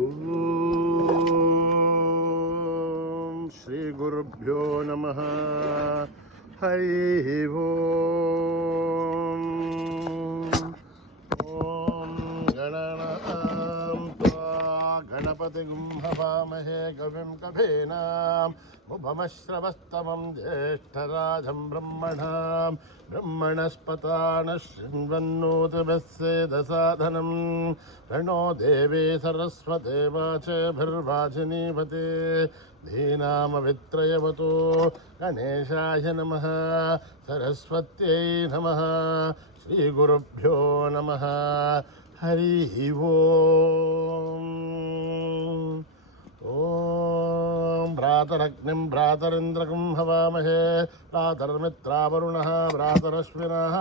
ఓం శ్రీ గురుభ్యో నమః. హరి ఓం. ఓం గణనాం త్వా గణపతిం హవామహే కవిం కవీనాం ఉపమశ్రవస్తమం జ్యేష్ఠరాజం బ్రహ్మణాం బ్రహ్మణస్పతాన శృण्वन्नोतिभिस्सेदसाधनं प्रणो देवी सरस्वती वाचभिर्वाचिनीवते धीनामवित्रयवतो गणेशाय नमः. सरस्वत्यै नमः. श्रीगुरुभ्यो नमः. हरि ओम्. ఓం భ్రాతరగ్నిం భ్రాతరింద్రకం హవామహే భ్రాతర్మిత్రావరుణః భ్రాతరశ్వినః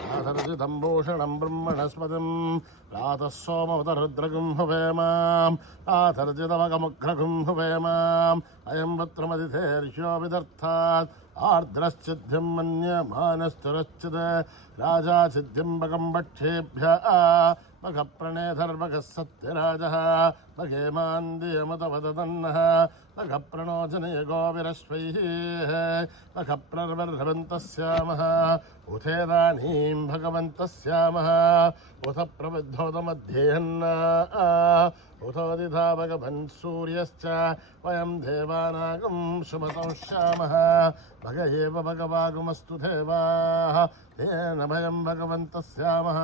భ్రాతరజితం భూషణం బ్రహ్మణస్పతిం భ్రాతः సోమవతరుద్రకం హవేమాం భ్రాతర్జితమగముగ్రకం హవేమాం అయం వత్రమదిథేర్ష్యో విదర్థాత్ ఆర్ద్రశ్చిద్ధిం మన్యమానస్తురశ్చిద్ రాజా సిద్ధిం భగం భక్షేభ్యః మఘ ప్రణేధర్మఘ సత్యరాజः మఘేమాందియమతవదన్నः మఘ ప్రణోజనయ గోవిరశ్వైః మఘ ప్రర్వర్ధవంతస్యామः ఉథేదానీం భగవంతస్యామः ఉథ ప్రబుద్ధోదమధ్యేహన్నా ఉథోదిథా భగవన్ సూర్యశ్చ వయం దేవానాగం శుభతంశ్యామः భగ ఏవ భగవాగుమస్తు దేవాः తేన భయం భగవంతస్యామः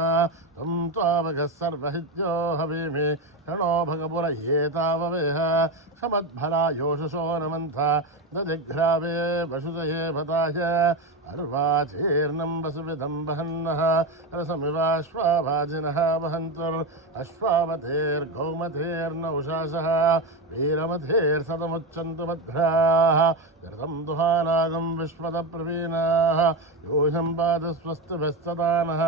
తం త్వాభగ సర్వహిత్యో హవీమి రణో భగపురయేతావవేహ సమద్భరాయోషసో నమంథ దదిఘ్రావే వసుదయే భతాయ అర్వాచీర్ణం వసువిదం వహన్నః రసమివాశ్వాభాజినః వహంతుర్ అశ్వామతేర్గౌమతేర్న ఉషాసః వీరమతేర్సతముచ్చంతు భద్రాః ఘృతం దుహానాగం విశ్వద ప్రవీణాః యోహం పాదస్వస్తిభిస్తదానః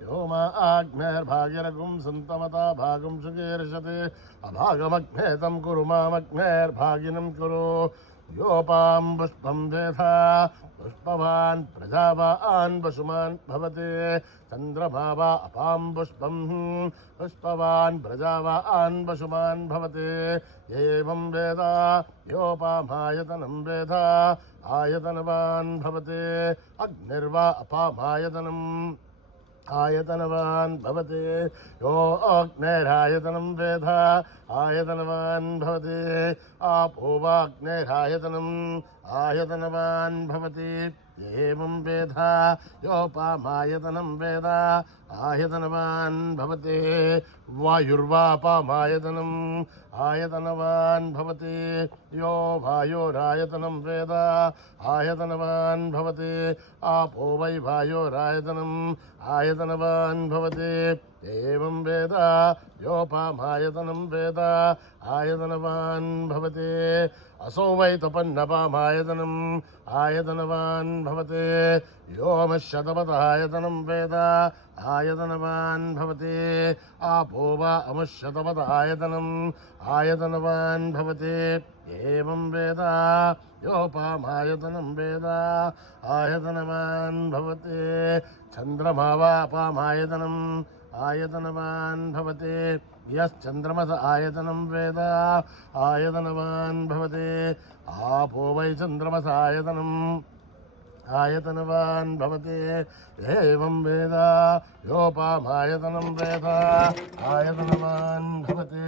వ్యోమా ఆగ్నేర్భాగిరగుం సంతమతా భాగం సుకీర్షతి అభాగమగ్నేతం కురు మామగ్నేర్భాగినం కురు యోపాం పుష్పం వేధా పుష్పవాన్ ప్రజావాన్ పశుమాన్ భవతి చంద్రభావా అపాం పుష్పం పుష్పవాన్ ప్రజావాన్ పశుమాన్ భవతి ఏవం వేద యోపామాయతనం వేద ఆయతనవాన్ భవతి అగ్నిర్వా అపామాయతనం ఆయతనవాన్ భవతి యో అగ్నేరాయతనం వేద ఆయతనవాన్ భవతి ఆపో వాగ్నేరాయతనం ఆయతనవాన్ భవతి ఏవం వేద యోపామాయతనం వేద ఆయతనవాన్ భవతి వాయుర్వాపామాయతనం ఆయతనవాన్ భవతి యో వాయోరాయతనం వేద ఆయతనవాన్ భవతి ఆపో వై వాయోరాయతనం ఆయతనవాన్ భవతి ఏవం వేద యోపామాయతనం వేద ఆయతనవాన్ భవతి అసో వై తపన్నపామాయతనం ఆయతనవాన్ భవతి యోమశతపదాయతనం వేద ఆయతనవాన్ భవతి ఆపో వా అముశతపదాయతనం ఆయతనవాన్ భవతి ఏవం వేద యోపామాయతనం వేద ఆయతనవాన్ భవతి చంద్రమా వాపామాయతనం ఆయతనవాన్ భవతి యశ్చంద్రమస ఆయతనం వేద ఆయతనవాన్ భవతి ఆపో వై చంద్రమస ఆయతనం ఆయతనవాన్ భవతి ఏవం వేద యోపామాయతనం వేద ఆయతనవాన్ భవతి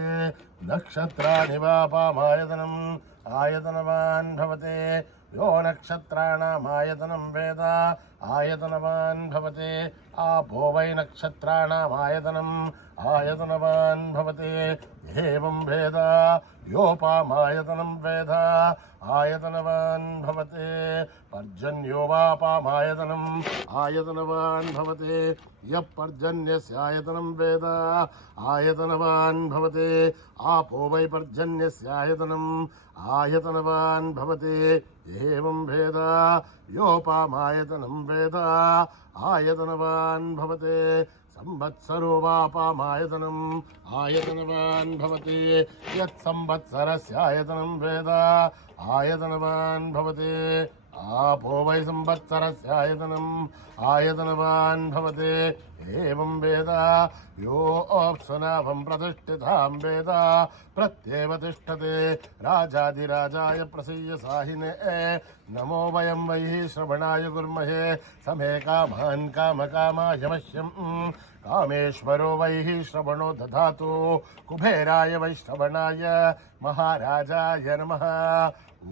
నక్షత్రాణి వాపామాయతనం ఆయతనవాన్ భవతి యో నక్షత్రాణామాయతనం వేద ఆయతనవాన్ భవతి ఆపో వై నక్షత్రాణామాయతనం ఆయతనవాన్ భవతి ఏవం వేద యోపామాయతనం వేద ఆయతనవాన్ భవతి పర్జన్యో వాపామాయతనం ఆయతనవాన్ భవతి యపర్జన్యస్యాయతనం వేద ఆయతనవాన్ భవతి ఆపో వై పర్జన్యస్యాయతనం ఆయతనవాన్ భవతి ఏవం వేద యోపామాయతనం వేద ఆయతనవాన్ భవతి సంవత్సరో వాపామాయతనం ఆయతనవాన్ భవతి యత్ సంవత్సరస్యాయతనం వేద ఆయతనవాన్ భవతి आपो वै संवत्सरस्यायतनम् आयतनवान् भवते एवं वेद यो अप्सुनाभं प्रतिष्ठितां वेद प्रत्येव तिष्ठते राजाधिराजाय प्रसीय साहिने नमो वयं वै श्रवणाय कुर्महे समे कामान् कामकामाय मह्यम् कामेश्वरो वै श्रवणो दधातु कुबेराय वै श्रवणाय महाराजाय नमः। ॐ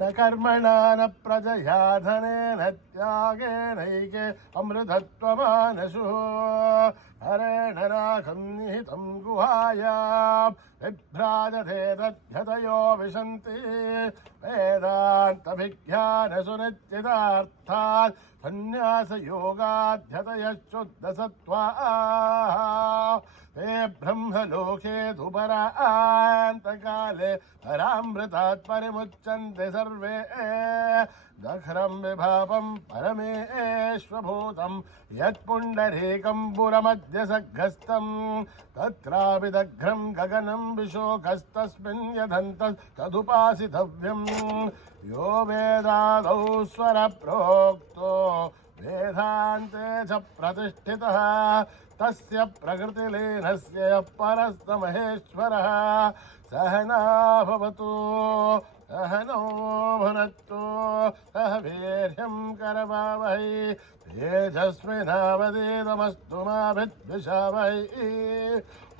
न कर्मणा न प्रजया धनेन त्यागेनैके अमृतत्वमानसु हरेण नाकं निहितं गुहायां बिभ्राजते तद्यतयो विशन्ति वेदान्तभिज्ञानसुनिश्चितार्थात् संन्यासयोगाध्यतयश्चुद्धसत्त्वाः ते ब्रह्मलोके दुपरान्तकाले परामृतात् परिमुच्यन्ते सर्वे दखरं विभावं परमेश्वभूतं यत्पुण्डरीकं पुरमध्य सग्गस्तं तत्राभिदग्रं गगनं विशोकस्तस्मिन् यदन्तस्तदुपासितव्यं यो वेदादौ स्वरप्रोक्तो वेदान्ते च प्रतिष्ठितः तस्य प्रकृतिलीनस्य परस्तमहेश्वरः सहना भवतु सहनो भुनक्तु सह वीर्यं करवावहै तेजस्विनावधीतमस्तु मा विद्विषावहै।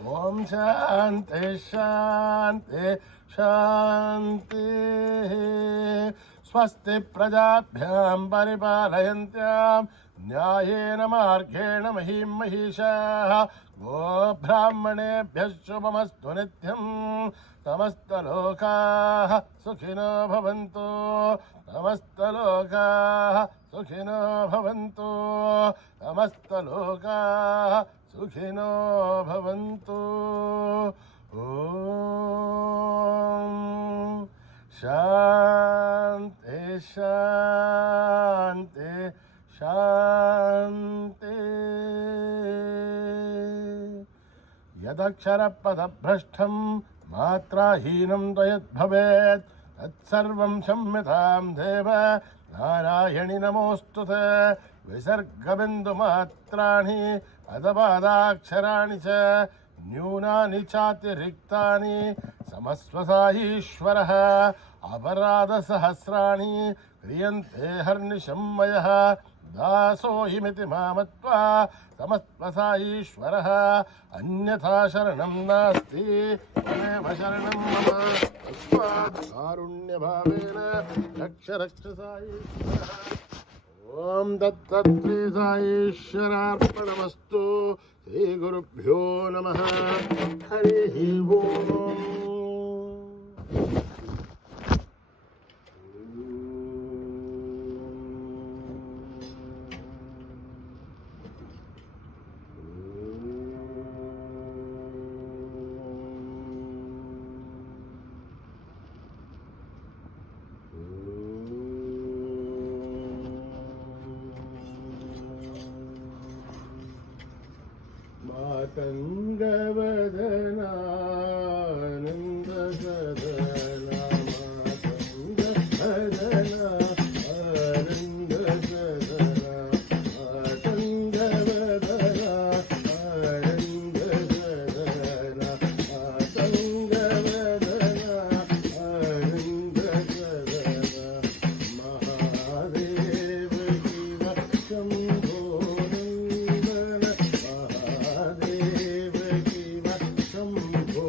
ॐ शान्ति शान्ति शान्तिः। स्वस्ति प्रजाभ्यां परिपालयन्त्यां न्यायेन मार्गेण महीं महिषाः गोब्राह्मणेभ्यः शुभमस्तु नित्यं समस्तलोकाः सुखिनो भवन्तु समस्तलोकाः सुखिनो भवन्तु समस्तलोकाः सुखिनो भवन्तु। ॐ शान्ति शान्ति शान्ति। यदक्षरपदभ्रष्टं मात्राहीनं त्वयद्भवेत् तत्सर्वं क्षम्यतां देव नारायणि नमोऽस्तु ते। विसर्गबिन्दुमात्राणि पदपादाक्षराणि च न्यूनानि चातिरिक्तानि समस्वसायीश्वरः अपराधसहस्राणि क्रियन्ते हर्निशं मयः दासोऽयमिति मामत्वा समस्वसायीश्वरः अन्यथा शरणं नास्ति तमेव शरणं मम तस्मात् कारुण्यभावेन रक्ष रक्ष साईश्वरः। ॐ दत्तत्रे साईश्वरार्पणमस्तु। श्रीगुरुभ्यो नमः। हरिः ओम्। मातङ्गवदनानन्द सदना मातङ्गवदना आनन्द सदना मातङ्गवदना आनन्द सदना मातङ्गवदना आनन्द सदना महादेव शिव शम्भो नन्दन महादेव शिव शम्भो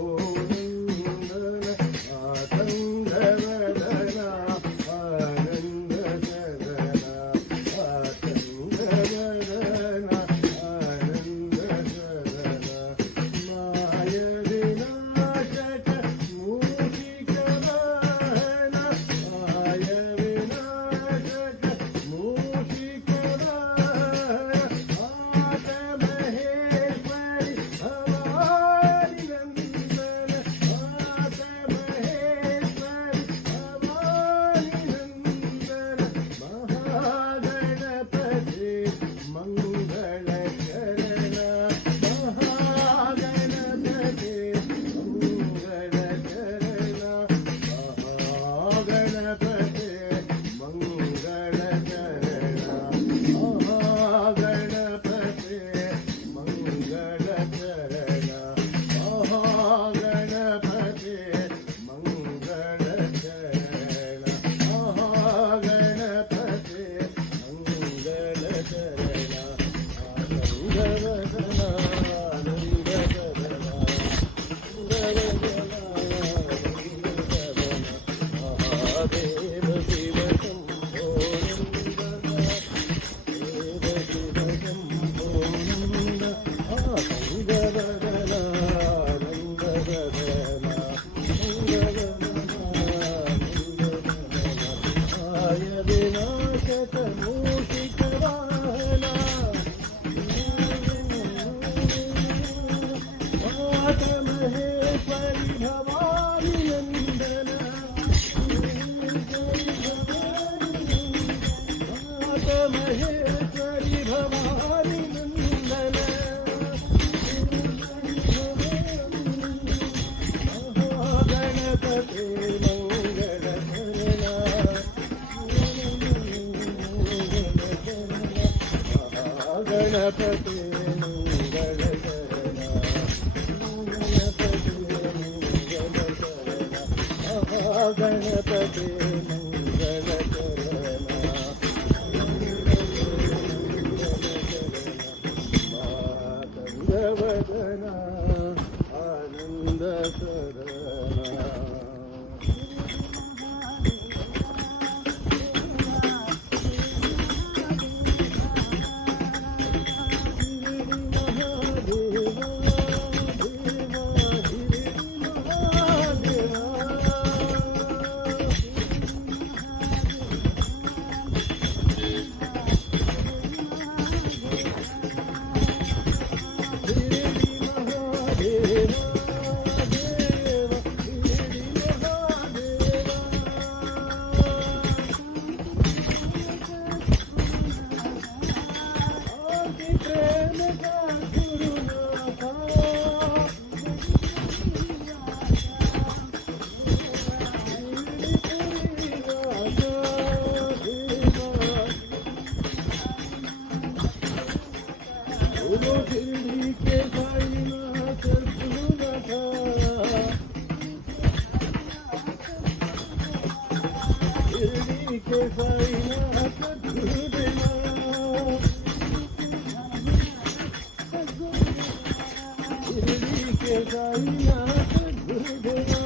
करा आनंद करा शिरडी के साईनाथ गुरुनाथा शिरडी के साईनाथ गुरुदेवा शिरडी के साईनाथ गुरुदेवा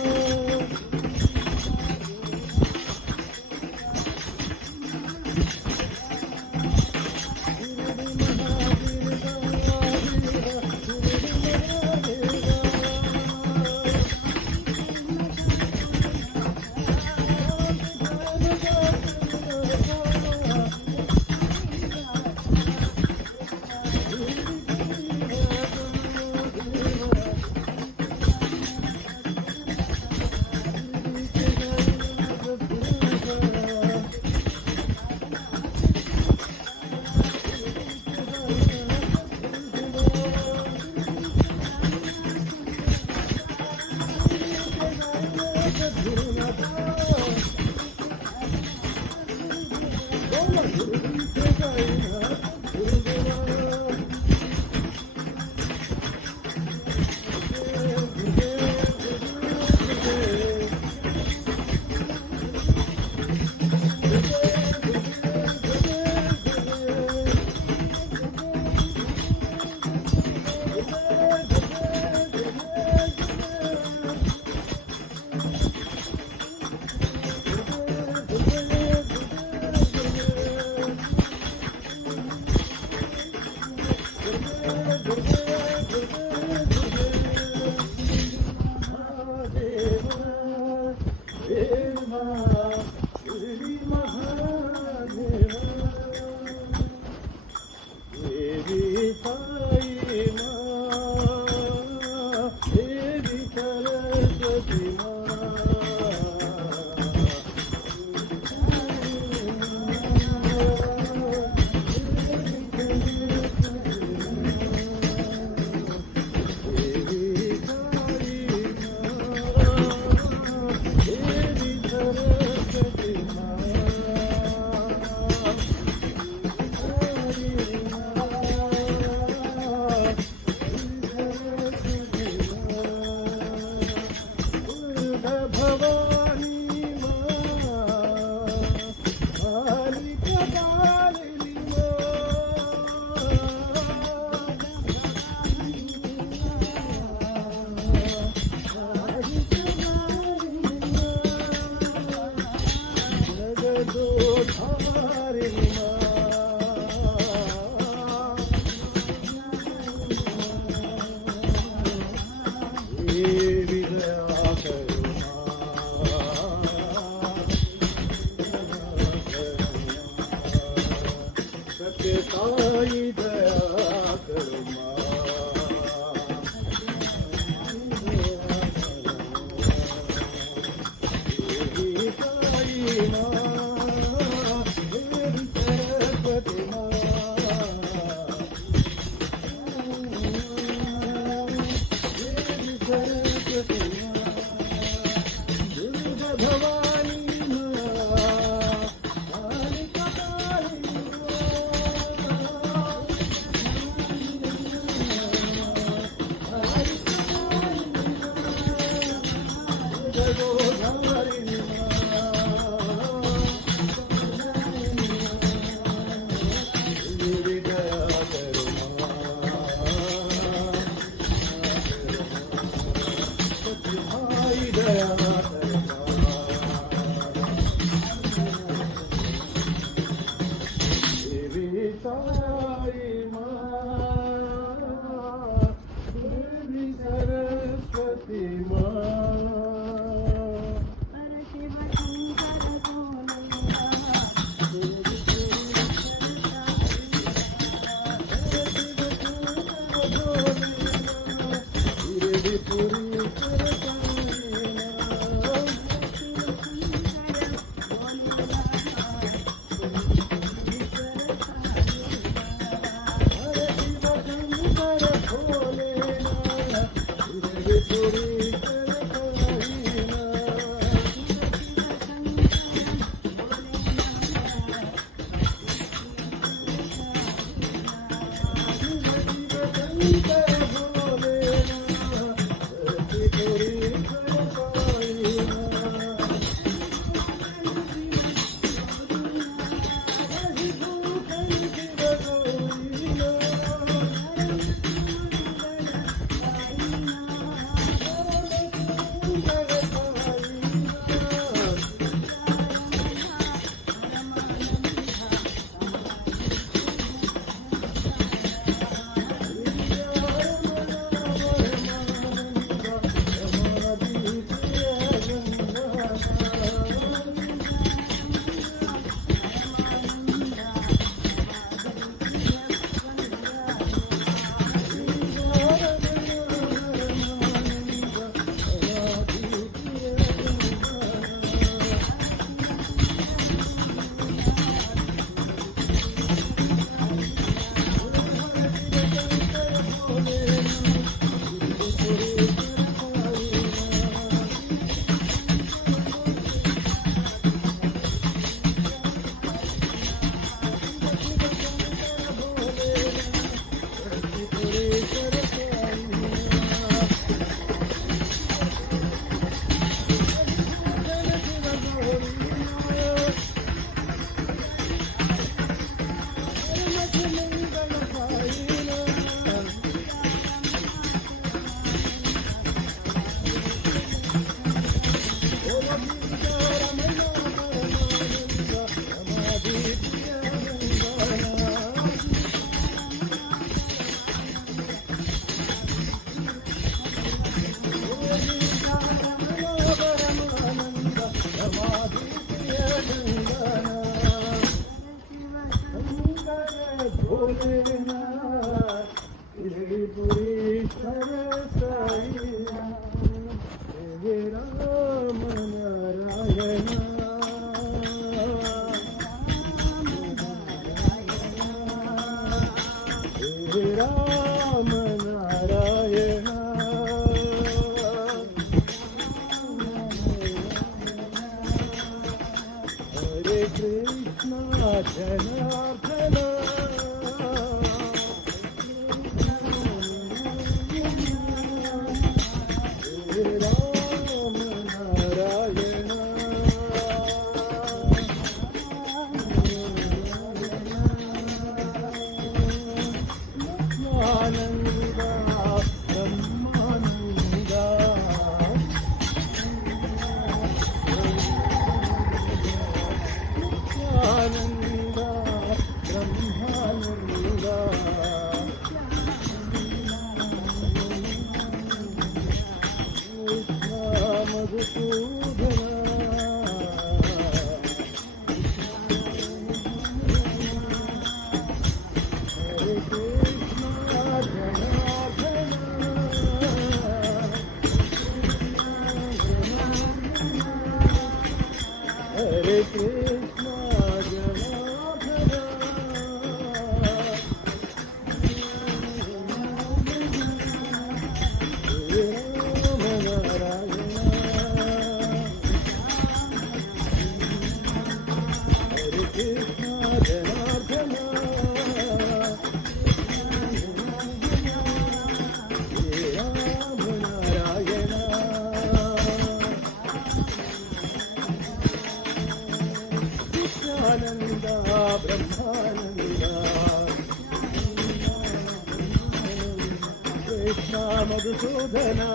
मधुसूदना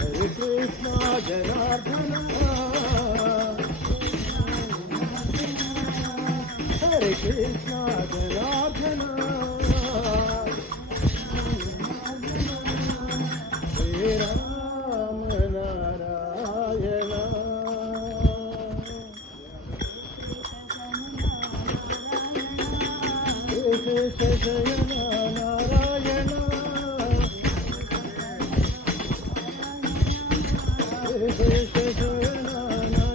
हरे कृष्णा जनार्दना हरे कृष्णा जनार्दना हे राम नारायण शयन नारायण शयन नारायण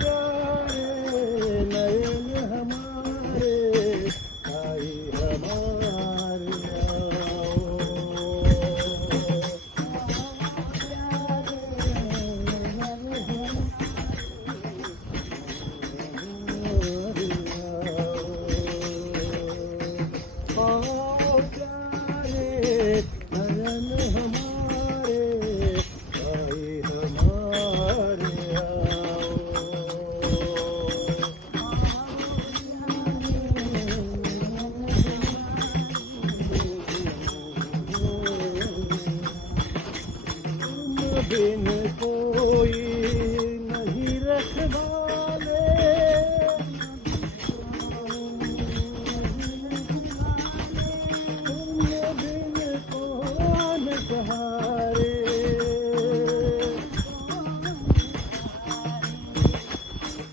प्यारे नयन हमारे साई हमारे आओ प्यारे नयन हमारे साई हमारे बिन कोई नहीं रखवाले तुम बिन कौन सहारे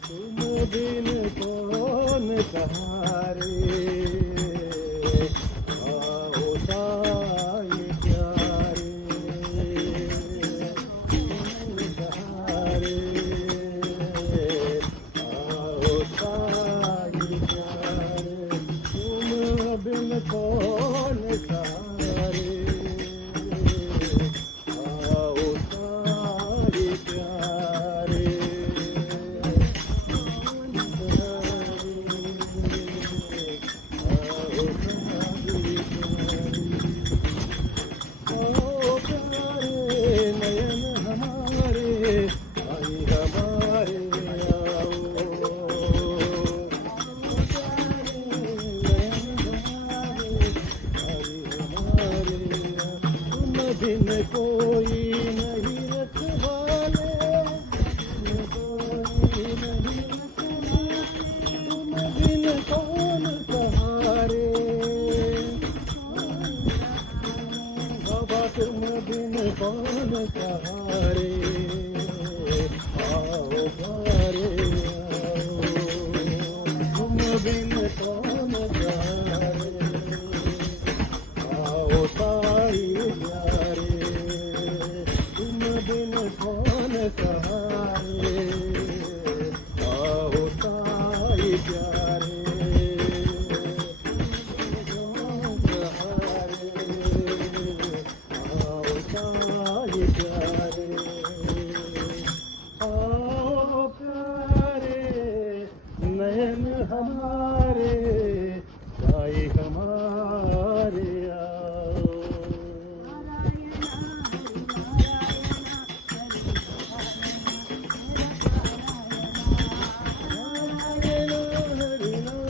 तुम बिन कौन सहारे आओ साई प्यारे सहारे आओ साई प्यारे तुम बिन कौन सहारे आओ साई प्यारे आओ प्यारे नयन हमारे आई हमारे आओ प्यारे नयन हमारे आई हमारे तुम बिन कोई नहीं रखवाले तुम कोई नहीं रखवाले तुम बिन कौन सहारे बाबा तुम बिन कौन सहारे आओ प्यारे आओ तुम बिन कौन सहारे आओ साई प्यारे तुम बिन कौन सहारे आओ साई प्यारे आओ साई प्यारे आओ प्यारे नयन हमारे साई हमारे आओ नारायण हरि नारायण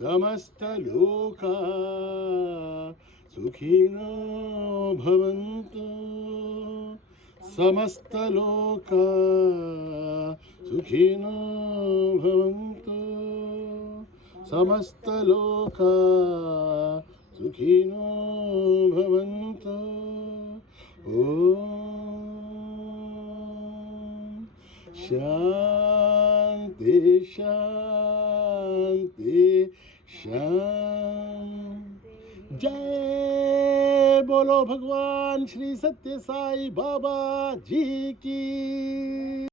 समस्त लोका सुखिनो भवन्तु समस्त लोका सुखिनो भवन्तु समस्त लोका सुखिनो भवन्तु शांति शांति शांति। जय बोलो भगवान श्री सत्य साई बाबा जी की।